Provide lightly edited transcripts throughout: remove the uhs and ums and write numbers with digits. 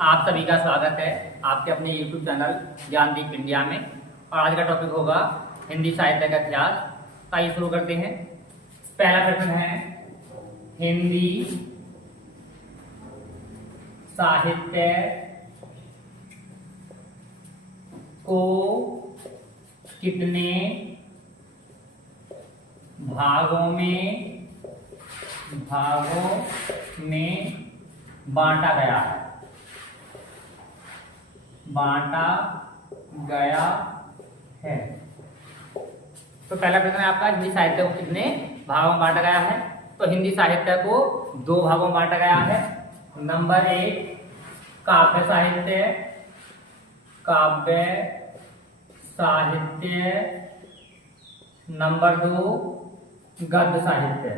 आप सभी का स्वागत है आपके अपने YouTube चैनल ज्ञानदीप इंडिया में। और आज का टॉपिक होगा हिंदी साहित्य का इतिहास। आइए शुरू करते हैं। पहला प्रश्न है, हिंदी साहित्य को कितने भागों में बांटा गया है? तो पहला प्रश्न है आपका, हिंदी साहित्य को कितने भागों में बांटा गया है? तो हिंदी साहित्य को दो भागों में बांटा गया है। नंबर 1 काव्य साहित्य, नंबर 2 गद्य साहित्य।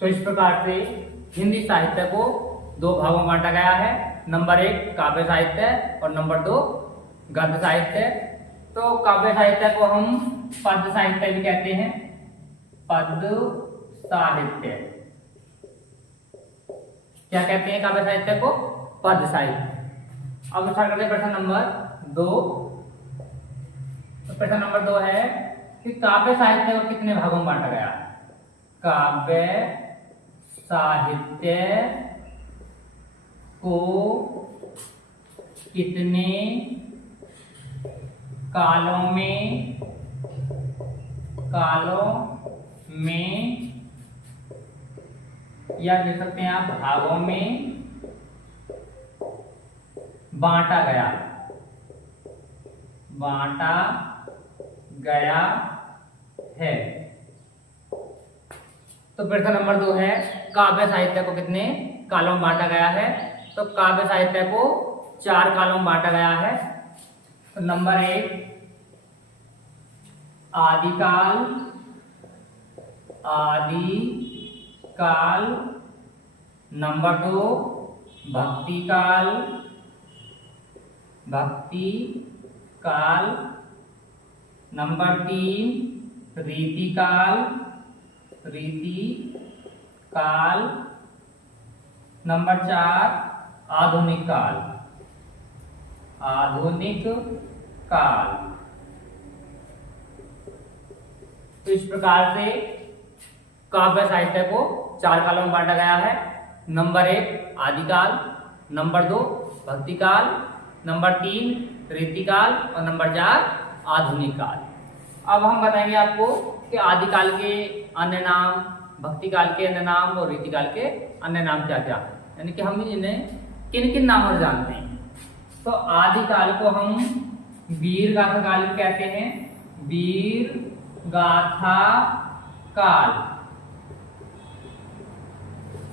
तो इस प्रकार से हिंदी साहित्य को दो भागों में बांटा गया है। नंबर 1 काव्य साहित्य और नंबर 2 गद्य साहित्य। तो काव्य साहित्य को हम पद्य साहित्य भी कहते हैं। पद्य साहित्य क्या कहते हैं? काव्य साहित्य को पद्य साहित्य। अब स्टार्ट करते हैं प्रश्न नंबर 2। तो प्रश्न नंबर 2 है कि काव्य साहित्य को कितने भागों में बांटा गया? काव्य साहित्य को कितने कालों में या देख सकते हैं आप भागों में बांटा गया है। तो प्रश्न नंबर 2 है, काव्य साहित्य को कितने कालों में बांटा गया है? तो काव्य साहित्य को 4 कालों में बांटा गया है। तो नंबर 1 आदिकाल, नंबर 2 भक्तिकाल, नंबर 3 रीतिकाल, नंबर 4 आधुनिक काल। तो इस प्रकार से काव्य साहित्य को 4 कालों में बांटा गया है। नंबर 1 आदिकाल, नंबर 2 भक्तिकाल, नंबर 3 रीतिकाल और नंबर 4 आधुनिक काल। अब हम बताएंगे आपको कि आदिकाल के अन्य नाम, भक्तिकाल के अन्य नाम और रीतिकाल के अन्य नाम क्या क्या है, यानी कि हम इन्हें किन किन नामों से जानते हैं। तो आदिकाल को हम वीर गाथा काल भी कहते हैं। वीर गाथा काल।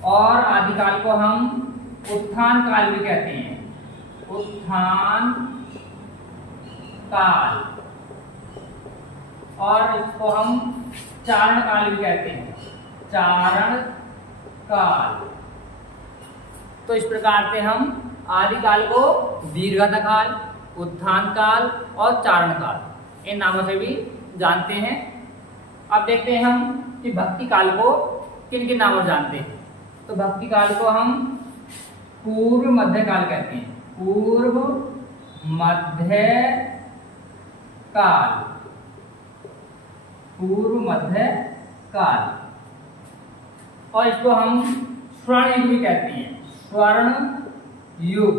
और आदिकाल को हम उत्थान काल भी कहते हैं। उत्थान काल। और इसको हम चारण काल भी कहते हैं। चारण काल। तो इस प्रकार से हम आदिकाल को वीरगाथा काल, उत्थान काल और चारण काल इन नामों से भी जानते हैं। अब देखते हैं हम कि भक्ति काल को किन किन नामों से जानते हैं। तो भक्ति काल को हम पूर्व मध्य काल कहते हैं। पूर्व मध्य काल। और इसको हम स्वर्ण युग भी कहते हैं। स्वर्ण युग।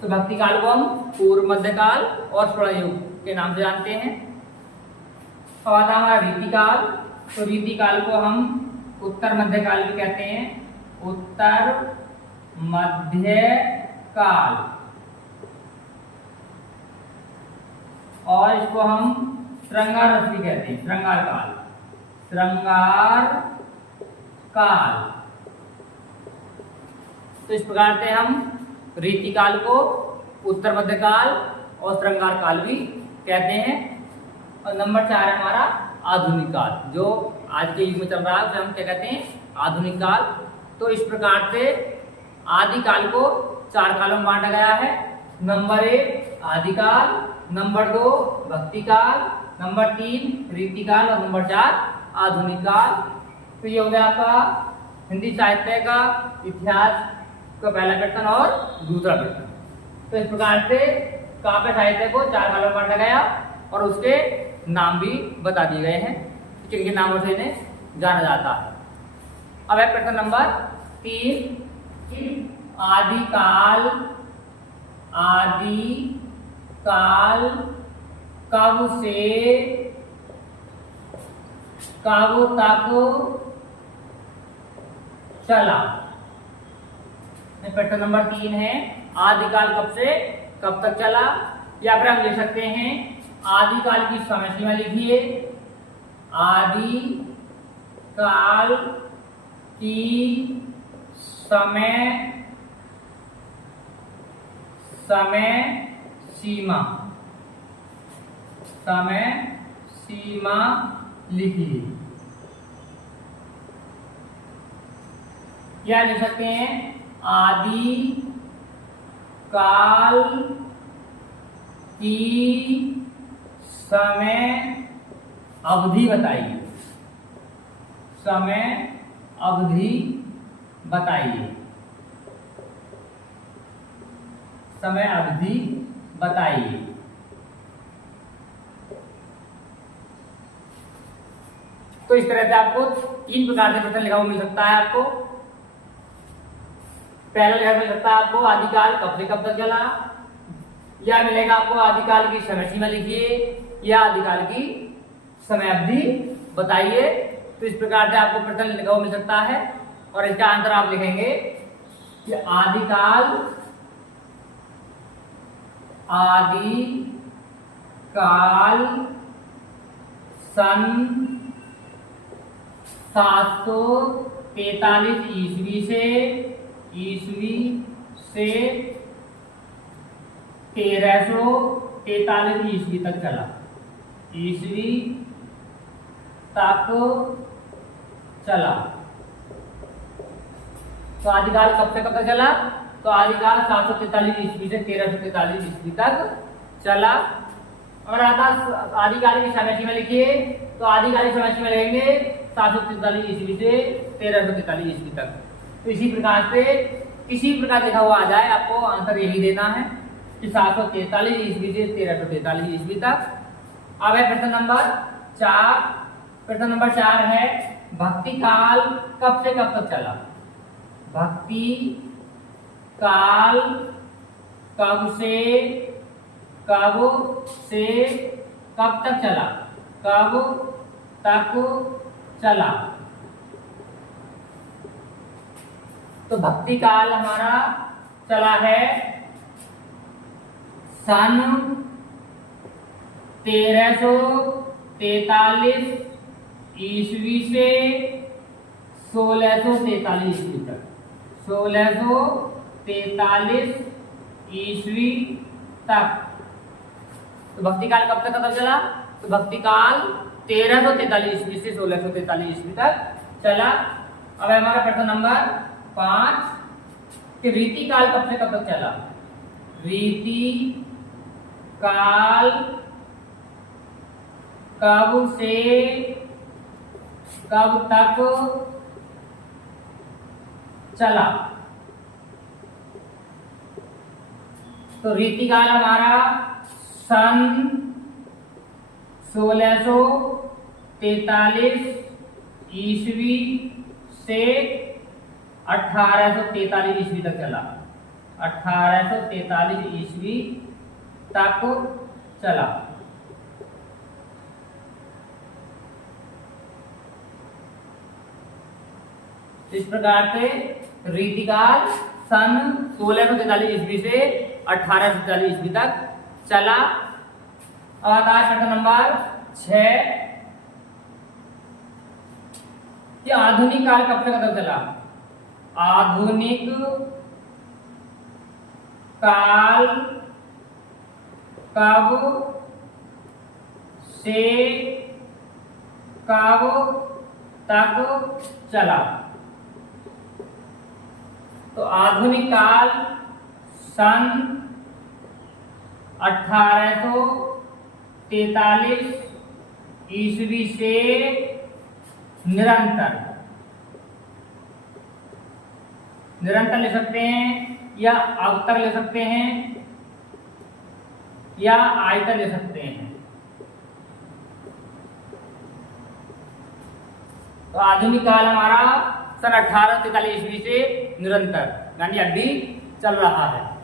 तो भक्ति काल को हम पूर्व मध्य काल और स्वर्ण युग के नाम से जानते हैं। और आता हमारा रीतिकाल। तो रीतिकाल को हम उत्तर मध्य काल भी कहते हैं। उत्तर मध्य काल। और इसको हम श्रृंगार रस भी कहते हैं। श्रृंगार काल। तो इस प्रकार से हम रीतिकाल को उत्तर मध्य काल और श्रृंगार काल भी कहते हैं। और नंबर 4 है हमारा आधुनिक काल, जो आज के युग में चल रहा है उसे हम क्या कहते हैं? आधुनिक काल। तो इस प्रकार से आदिकाल को 4 कालों में बांटा गया है। नंबर 1 आदिकाल, नंबर 2 भक्तिकाल, नंबर 3 रीतिकाल और नंबर 4 आधुनिक काल। तो ये हो गया आपका हिंदी साहित्य का इतिहास का पहला पैटर्न और दूसरा पैटर्न। तो इस प्रकार से काव्य साहित्य को 4 भागों में बांटा गया और उसके नाम भी बता दिए गए हैं, जिनके नामों से इन्हें जाना जाता है। अब है प्रश्न नंबर 3, आदिकाल। आदिकाल कब से कब तक चला? प्रश्न नंबर 3 है आदिकाल कब से कब तक चला। या फिर हम लिख सकते हैं आदिकाल की समय सीमा लिखिए। आदिकाल की समय सीमा लिखिए। या लिख सकते हैं आदिकाल की समय अवधि बताइए। समय अवधि बताइए। समय अवधि बताइए। तो इस तरह से आपको 3 प्रकार से प्रश्न लिखा हुआ मिल सकता है। आपको पहला लिखा मिल सकता है आपको आदिकाल कब से कब तक चला, या मिलेगा आपको आदिकाल की समय सीमा लिखिए, या आदिकाल की समय अवधि बताइए। तो इस प्रकार से आपको प्रश्न लिखा हुआ मिल सकता है और इसका आंसर आप लिखेंगे कि आदिकाल सन 743 ईस्वी से 1343 ईस्वी तक चला। ईस्वी तक चला। तो आदिकाल कब से कब तक चला? तो आदिकाल 743 ईस्वी से 1343 ईस्वी तक चला। अगर आता आदिकाल की समय सीमा लिखिए तो आदिकाल की समय सीमा लिखेंगे 743 ईस्वी से 1343 ईस्वी तक। तो इसी प्रकार से किसी प्रकार लिखा हुआ आ जाए आपको आंसर यही देना है कि 743 ईस्वी से 1343 ईस्वी तक। अब है प्रश्न नंबर 4। प्रश्न नंबर 4 है भक्ति काल कब से कब तक चला? भक्ति काल कब से कब तक चला? कब तक चला? तो भक्ति काल हमारा चला है सन 1343 ईस्वी से 1643 ईस्वी तक। 1643 ईस्वी तक। तो भक्ति काल कब तक चला? तो भक्ति काल 1343 ईस्वी से 1643 ईस्वी तक चला। अब हमारा प्रश्न नंबर 5 कि रीति काल कब से कब तक चला? रीति काल कब से कब तक चला? तो रीतिकाल हमारा सन 1643 ईस्वी से 1843 ईस्वी तक चला। 1843 ईस्वी तक चला। इस प्रकार से रीतिकाल सन 1643 ईस्वी से 1843 ईस्वी तक चला। अब आता है प्रश्न नंबर 6 कि आधुनिक काल कब से कब तक चला? आधुनिक काल कब से कब तक चला? तो आधुनिक काल सन 1843 ईस्वी से निरंतर, निरंतर ले सकते हैं या अब तक ले सकते हैं या आज तक ले सकते हैं। तो आधुनिक काल हमारा सन 1843 ईस्वी से निरंतर यानी अभी चल रहा है।